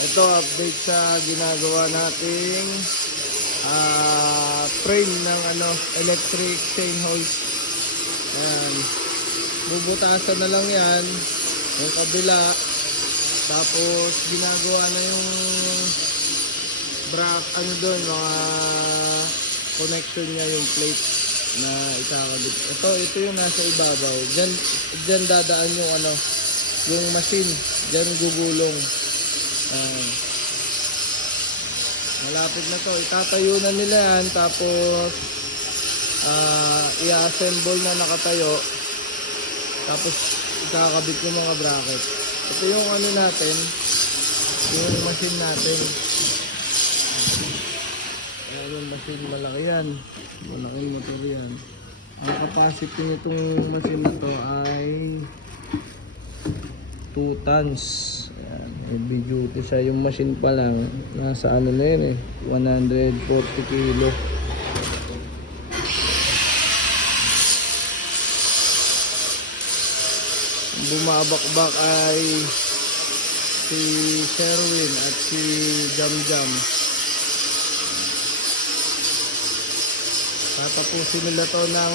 Ito update sa ginagawa nating frame ng electric chain hose. Ayan. Bubutasan na lang yan yung kabila. Tapos ginagawa na yung doon, mga connection niya, yung plate na ikakabit. Ito yung nasa ibabaw. Diyan dadaan yung machine. Diyan gugulong. Malapit na to. Itatayo na nila yan. Tapos i-assemble na nakatayo. Tapos ikakabit yung mga bracket. Ito yung natin, yung machine natin. Ayan yung machine, malaki yan. Malaking motor yan. Ang capacity nitong machine na to ay 2 tons. Ayan, heavy duty siya. Yung machine pa lang, nasa na yun 140 kilo. Bumabakbak ay si Sherwin at si Jamjam. Tatapusin nila to ng